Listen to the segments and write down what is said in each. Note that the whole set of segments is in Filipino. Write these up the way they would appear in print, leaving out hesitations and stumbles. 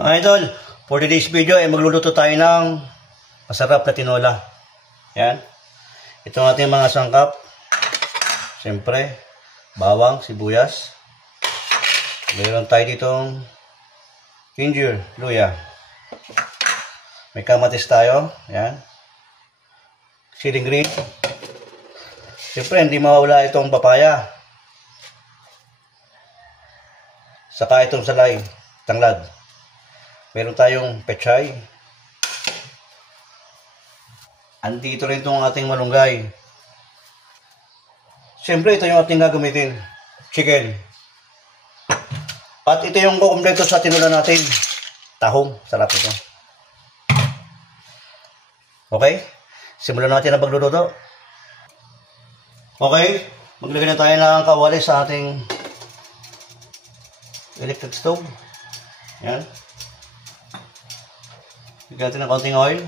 Mga idol, for today's video ay magluluto tayo ng masarap na tinola. Yan. Ito ang ating mga sangkap. Siyempre, bawang, sibuyas. Mayroon tayo ditong ginger, luya. May kamatis tayo. Yan. Siling green. Siyempre, hindi mawawala itong papaya. Saka itong salay, tanglad. Meron tayong pechay. Andito rin itong ating malunggay. Siyempre, ito yung ating gagamitin. Chicken. At ito yung kukumpleto sa tinola natin. Tahong. Sarap ito. Okay? Simulan natin ang pagluluto. Okay? Maglagay na tayo ng kawali sa ating electric stove. Yan. Bigyan natin ng konting oil.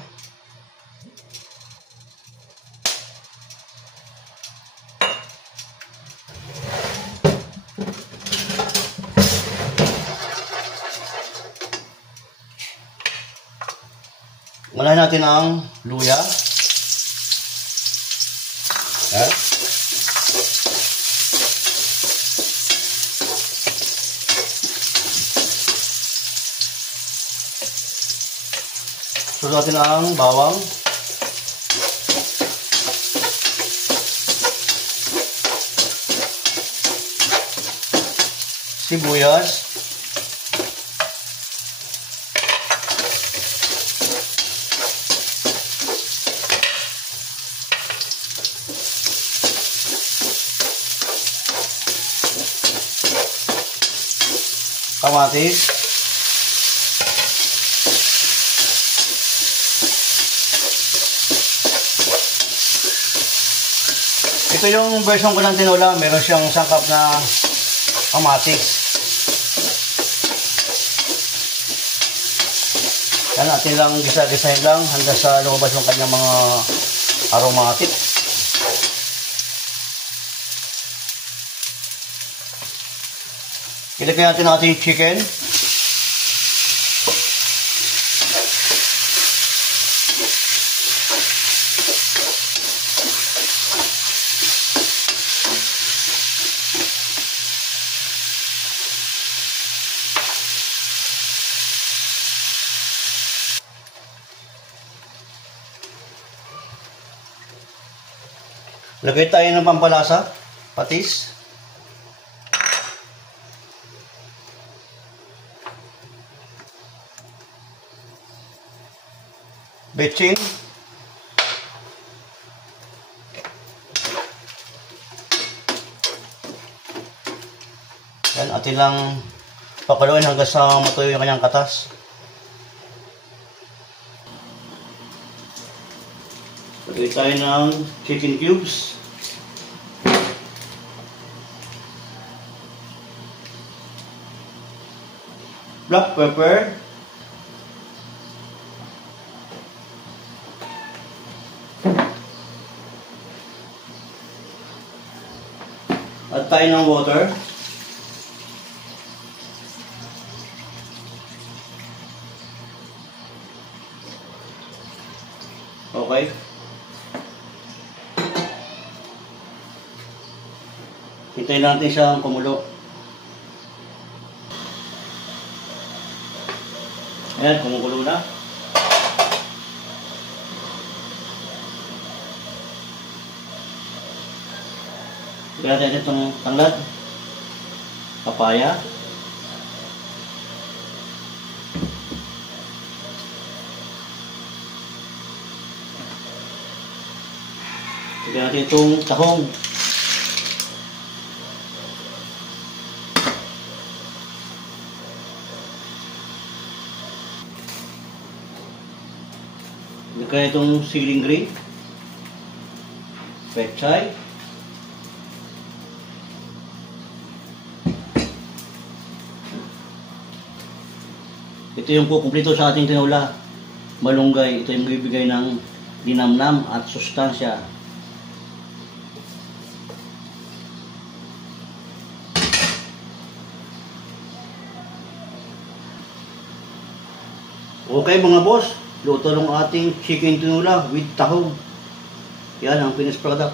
Unahin natin ang luya. Yan. Sunod natin ang bawang. Sibuyas. Kamatis. Ito yung version ko ng tinola, meron siyang sangkap na kamatis. Yan, natin lang gisa-gisahin lang hanggang sa lumabas yung kanyang mga aromatic. Ilagay natin ang ating chicken. Lagay tayo ng pampalasa, patis. Betchin. Yan, atin lang papaluin hanggang sa matuyo yung kanyang katas. Lagay tayo ng chicken cubes. Black pepper. At tayo ng water. Okay. Hintayin natin siyang kumulo. Ayan, kumukulo na. Lagyan natin itong tanglad, papaya, lagyan natin itong tahong, lagyan itong siling green, pechay, ito yung kukumpleto sa ating tinola, malunggay. Ito yung bibigay ng dinamnam at sustansya. Okay mga boss, luto ng ating chicken tinola with tahog. Yan ang finished product.